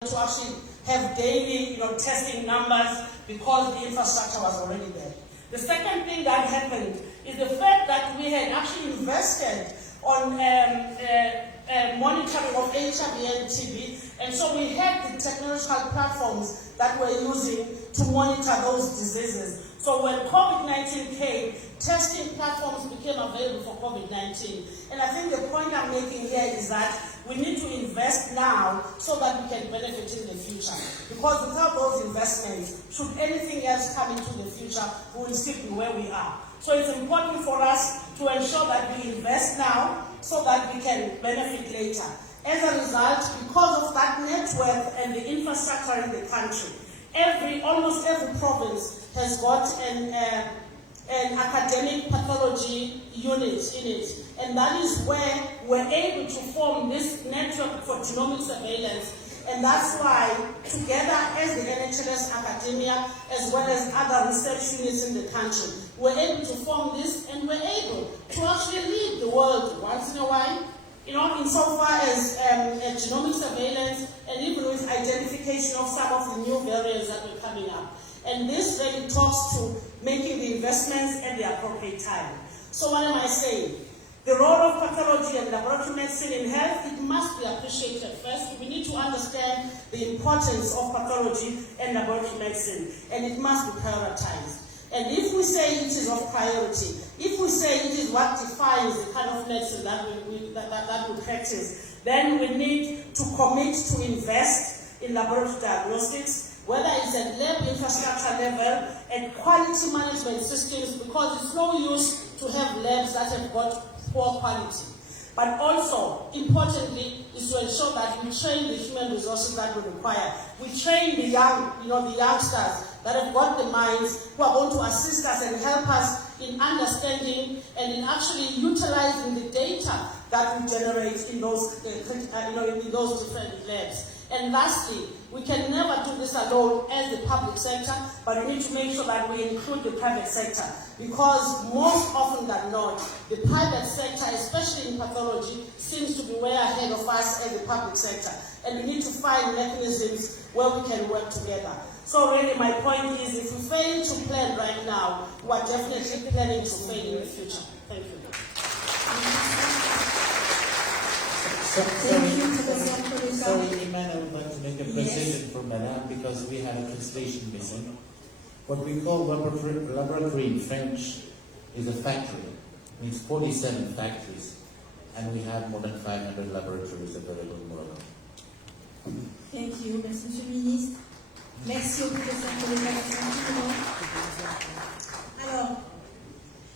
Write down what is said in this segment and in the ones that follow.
to actually have daily, testing numbers because the infrastructure was already there. The second thing that happened is the fact that we had actually invested on monitoring of HIV and TB, and so we had the technological platforms that we're using to monitor those diseases. So when COVID-19 came, testing platforms became available for COVID-19. And I think the point I'm making here is that we need to invest now so that we can benefit in the future. Because without those investments, should anything else come into the future, we will still be where we are. So it's important for us to ensure that we invest now so that we can benefit later. As a result, because of that network and the infrastructure in the country, almost every province has got an academic pathology unit in it. And that is where we're able to form this network for genomic surveillance. And that's why, together as the NHS academia, as well as other research units in the country, we're able to form this, and we're able to actually lead the world once in a while, insofar as genomic surveillance and even with identification of some of the new variants that were coming up. And this really talks to making the investments at the appropriate time. So what am I saying? The role of pathology and laboratory medicine in health, it must be appreciated. First, we need to understand the importance of pathology and laboratory medicine, and it must be prioritized. And if we say it is of priority, if we say it is what defines the kind of medicine that we practice, then we need to commit to invest in laboratory diagnostics, whether it's at lab infrastructure level and quality management systems, because it's no use to have labs that have got poor quality. But also, importantly, is to ensure that we train the human resources that we require. We train the young, the youngsters that have got the minds who are going to assist us and help us in understanding and in actually utilizing the data that we generate in those, in those different labs. And lastly, we can never do this alone as the public sector, but we need to make sure that we include the private sector, because most often than not, the private sector, especially in pathology, seems to be way ahead of us as the public sector. And we need to find mechanisms where we can work together. So really my point is, if we fail to plan right now, we are definitely planning to fail in the future. Thank you. Sorry, Iman, I would like to make a precision for Madame, because we have a translation missing. What we call laboratory in French is a factory. It means 47 factories, and we have more than 500 laboratories available in Morocco. Thank you. Merci, Monsieur le Ministre. Merci au professeur pour les interventions. Alors,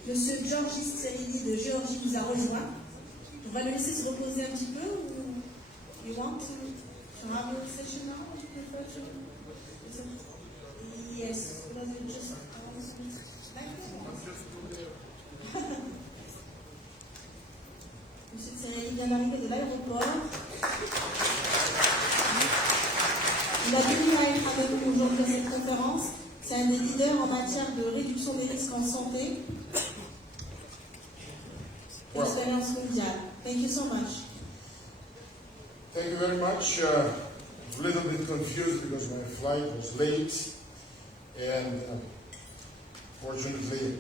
Monsieur Georgis Tselidi de Géorgie nous a rejoint. On va le laisser se reposer un petit peu, ou you want to have your session now? Yes, does it just Monsieur Tselidi vient d'arriver de l'aéroport. Il a tenu à être avec nous aujourd'hui à cette conférence. C'est un des leaders en matière de réduction des risques en santé. Expérience mondiale. Thank you so much. Thank you very much. I'm a little bit confused because my flight was late, and fortunately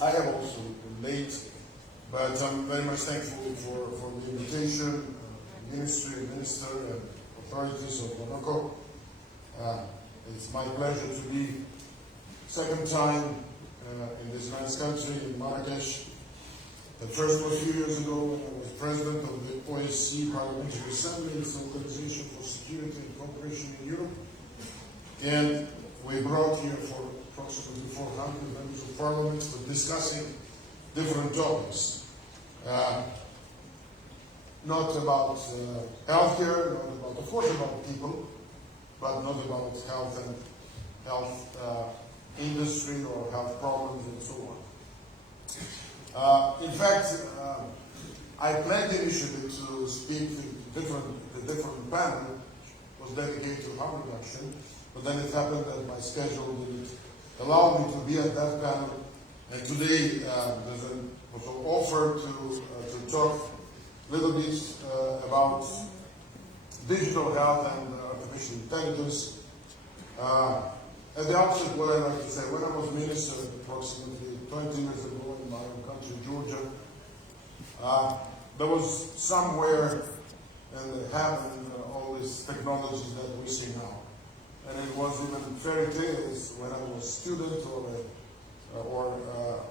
I have also been late, but I'm very much thankful for the invitation, minister, and authorities of Morocco. It's my pleasure to be second time in this nice country, in Marakesh. The first was a few years ago when I was president of the OSCE Parliamentary Assembly, it's the Organization for Security and Cooperation in Europe. And we brought here for approximately 400 members of parliament for discussing different topics. Not about healthcare, not about, of course, about people, but not about health and health industry or health problems and so on. In fact, I planned initially to speak to the different panel was dedicated to harm reduction, but then it happened that my schedule didn't allow me to be at that panel. And today there's an offer to talk a little bit about digital health and artificial intelligence. At the outset, what I like to say, when I was minister approximately 20 years ago in my own country, Georgia, there was somewhere in heaven all these technologies that we see now. And it was even fairy tales when I was a student or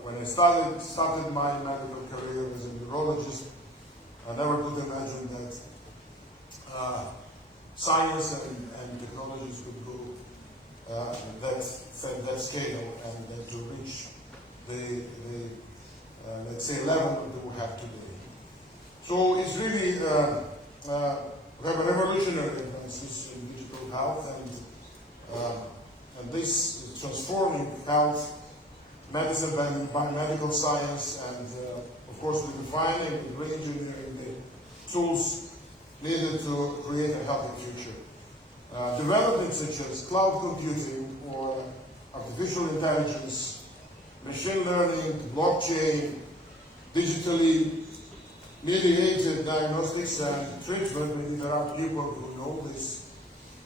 when I started my medical career as a neurologist. I never could imagine that science and technologies could go that scale and that to reach the let's say level that we have today. So it's really we have a revolutionary advances in digital health and this is transforming health, medicine, and biomedical science, and of course we're defining and re-engineering the tools needed to create a healthy future. Developments such as cloud computing or artificial intelligence, machine learning, blockchain, digitally mediated diagnostics and treatment. Maybe there are people who know this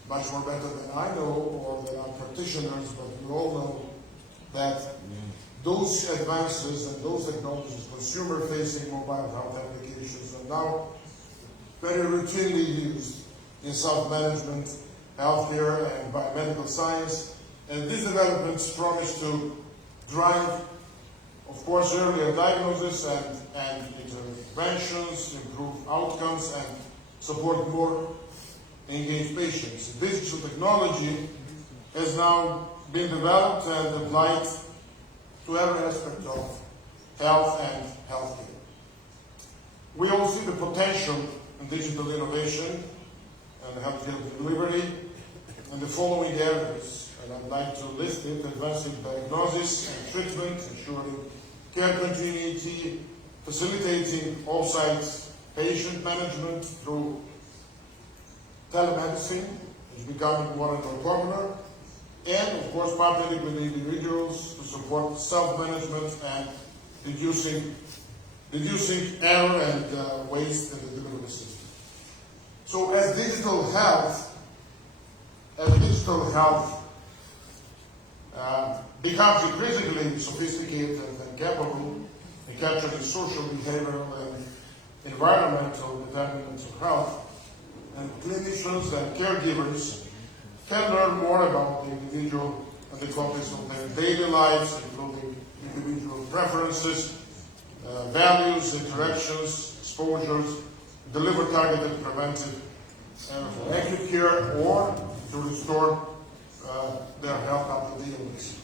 much more better than I know, or there are practitioners, but we all know that those advances and those technologies, consumer-facing mobile health applications, are now very routinely used in self-management, healthcare, and biomedical science. And these developments promise to drive, of course, earlier diagnosis and interventions, improve outcomes, and support more engaged patients. Digital technology has now been developed and applied to every aspect of health and healthcare. We all see the potential in digital innovation and healthcare delivery in the following areas, and I'd like to list it: advancing diagnosis and treatment, ensuring care continuity, facilitating off-site patient management through telemedicine, is becoming more and more popular, and of course partnering with individuals to support self-management and reducing error and waste in the delivery system. So as digital health becomes increasingly sophisticated and capable in capturing social, behavioral, and environmental determinants of health, and clinicians and caregivers can learn more about the individual and the context of their daily lives, including individual preferences, values, interactions, exposures, deliver targeted preventive and active care, or to restore their health after the illness.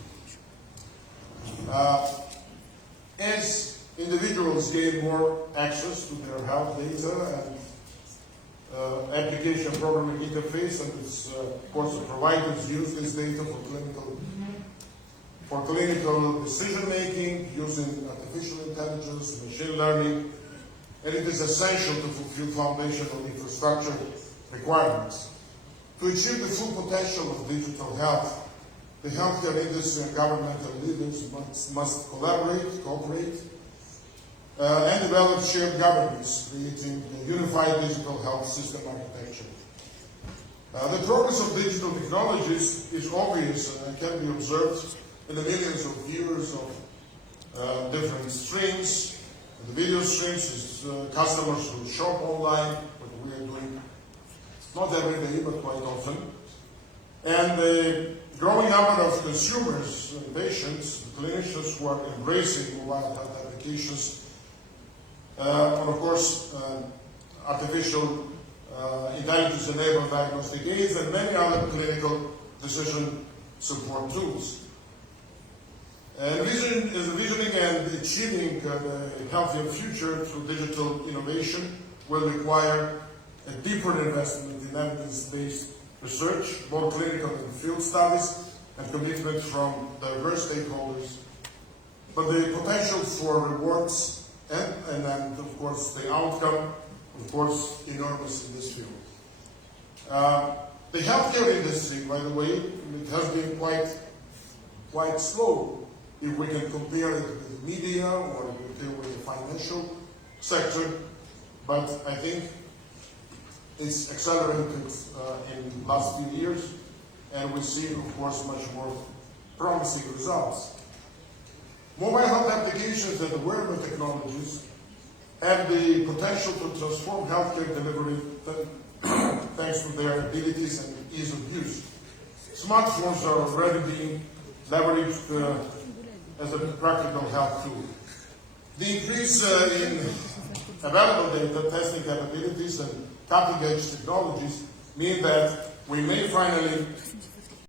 As individuals gain more access to their health data and application programming interface, and it's, of course, the providers use this data for clinical decision making using artificial intelligence, machine learning, and it is essential to fulfill foundational infrastructure requirements. To achieve the full potential of digital health, the healthcare industry and governmental leaders must cooperate, and develop shared governance, creating a unified digital health system architecture. The progress of digital technologies is obvious and can be observed in the millions of viewers of different streams. The video streams is customers who shop online, what we are doing not every day, but quite often. And the growing number of consumers, patients, clinicians who are embracing mobile health applications, and of course, artificial intelligence-enabled diagnostic aids, and many other clinical decision support tools. Envisioning and achieving a healthier future through digital innovation will require a deeper investment in evidence-based research, both clinical and field studies, and commitment from diverse stakeholders. But the potential for rewards and of course the outcome, of course, enormous in this field. The healthcare industry, by the way, it has been quite slow if we can compare it with the media or with the financial sector. But I think it's accelerated in the last few years, and we see, of course, much more promising results. Mobile health applications and the wearable technologies have the potential to transform healthcare delivery thanks to their abilities and ease of use. Smartphones are already being leveraged as a practical health tool. The increase in available data, testing capabilities, and cutting-edge technologies mean that we may finally